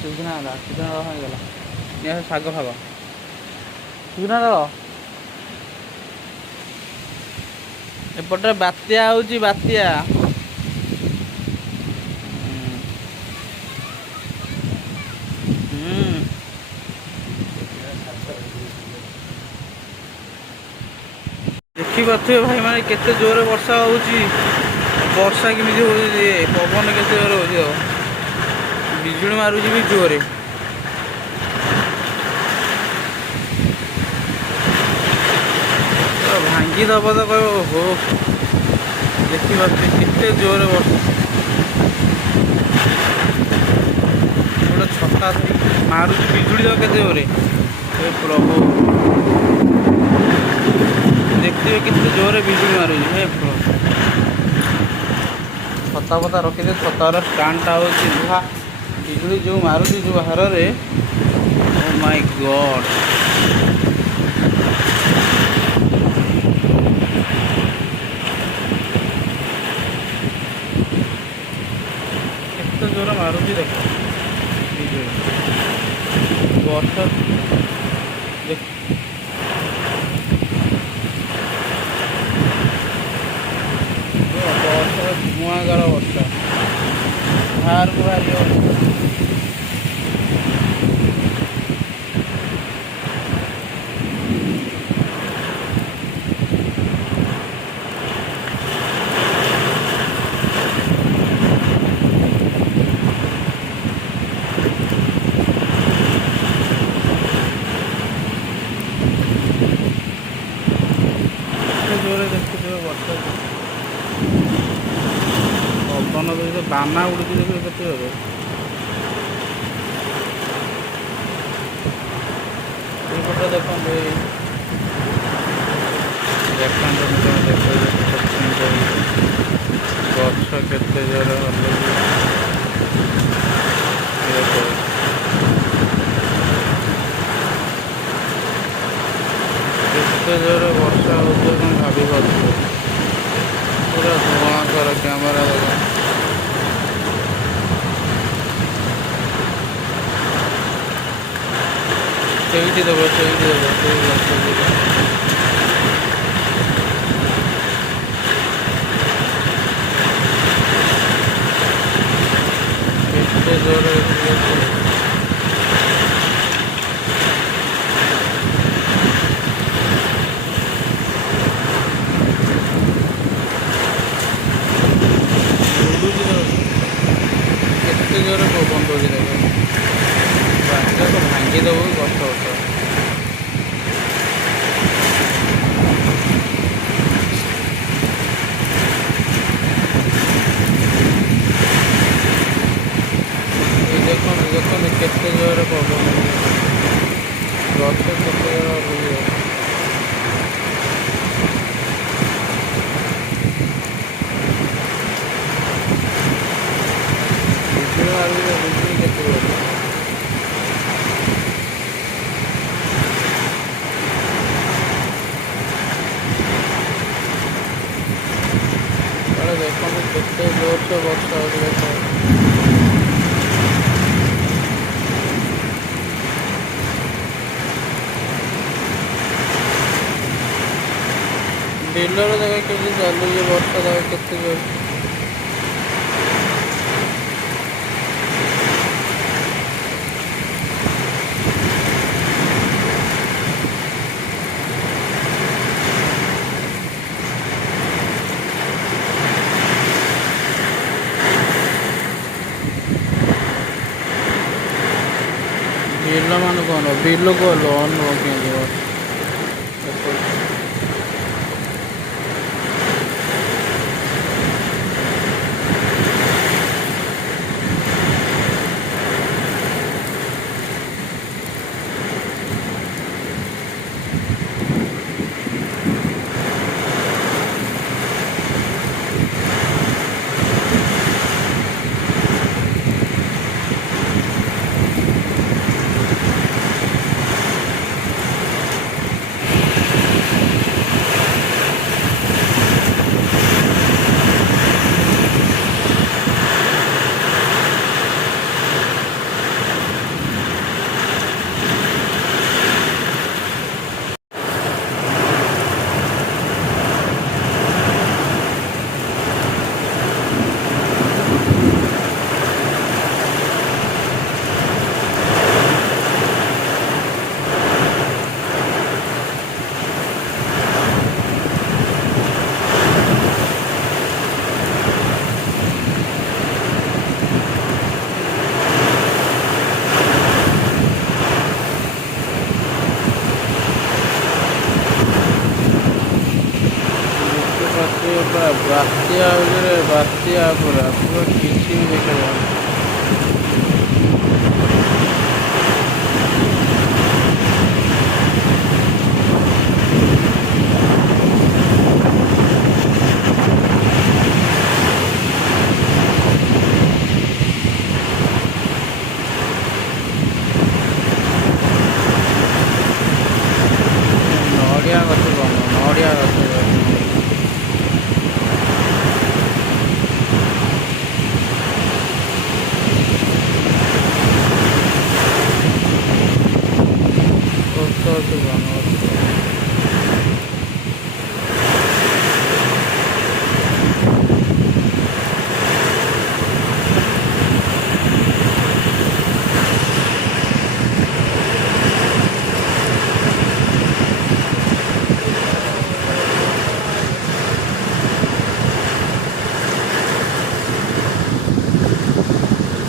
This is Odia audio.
ସୁଜନା ହେଇଗଲା ଶାଗ ଫାଗ ସୁଜନା ଏପଟେ ବାତ୍ୟା ହଉଛି ବାତ୍ୟା। ଦେଖିପାରୁଥିବେ ଭାଇ ମାନେ କେତେ ଜୋରରେ ବର୍ଷା ହଉଛି। ବର୍ଷା କେମିତି ହଉଛି, ପବନ କେତେ ଜୋରରେ ହଉଛି ଆଉ ବିଜୁଳି ମାରୁଛି ବି ଜୋରରେ। ଭାଙ୍ଗି ଦବ ତ କହିବ ଓହୋ। ଦେଖିପାରୁଥିବେ କେତେ ଜୋରରେ ବର୍ଷା। ଗୋଟେ ଛତା ମାରୁଛି ବିଜୁଳି ତ କେତେ ଜୋରରେ। ଏ ପ୍ରଭୁ ଦେଖିଥିବେ କେତେ ଜୋରରେ ବିଜୁଳି ମାରୁଛି। ହେ ପ୍ରଭୁ ଛତା ଫତା ରଖିଦେ। ଛତାର ଷ୍ଟାଣ୍ଡଟା ହେଉଛି ଲୁହା। ବିଜୁଳି ଯେଉଁ ମାରୁଛି ଯେଉଁ ହାରରେ, ଓ ମାଇ ଗଡ୍। କେତେ ଜୋର ମାରୁଛି ଦେଖ ବିଜୁଳି। ବର୍ଷା ଦେଖ ବର୍ଷା ଧୂଆଁଗାର ବର୍ଷା ବାହାରକୁ ବାହାରି ଯାଉଛି। ଜୋରେ ଦେଖୁଥିବେ ବର୍ଷା ପବନ ଦଉଛି, ଦାନା ଉଡୁଛି ଦେଖିବେ କେତେ ଜୋରେ। ଏଇପଟେ ଦେଖନ୍ତୁ ଗଛ କେତେ ଜୋରେ ହଲୁଛି। କେତେ ଜୋରେ ବର୍ଷା ହଉଛି ଆପଣ ଭାବିପାରୁଥିବେ। ପୁରା ଧୂଆଁ କର କ୍ୟାମେରା ଦେଖ। ସେଇଠି ଦେବ ସେଇ ଗଛ କେତେ ଜୋରେ କେତେ ଜୋରେ ପବନ ଦଉଛି ଦେଖ। ବାତ୍ୟାକୁ ଭାଙ୍ଗି ଦେବ ଗଛ ଗଛ। ଦେଖନ୍ତୁ କେତେ ଜୋରେ ପବନ ଗଛ କେତେ ଜୋରେ ହଲୁଛି। ବିଜୁଳି ମାରୁଛି, ବିଜୁଳି କେତେ ଜୋରେ। ଦେଖନ୍ତୁ କେତେ ଜୋରସେ ବର୍ଷା ହଉଛି ଦେଖ। ବିଲରେ ଜାଗା କେମିତି ଚାଲୁଛି ବର୍ଷା ଜାଗା କେତେ ଜୋର। ବିଲ ମାନେ କ'ଣ ବିଲକୁ ଲୋନ୍ କେମିତି ପୁରା ବାତ୍ୟା ଭିତରେ ବାତ୍ୟା ପୁରା ପୁରା କିଛି ବି ଦେଖାଯାଉନି। ନଡ଼ିଆ ଗଛ କଣ ନଡ଼ିଆ ଗଛ ଗଛ ଅଛି ବନ ଗଛ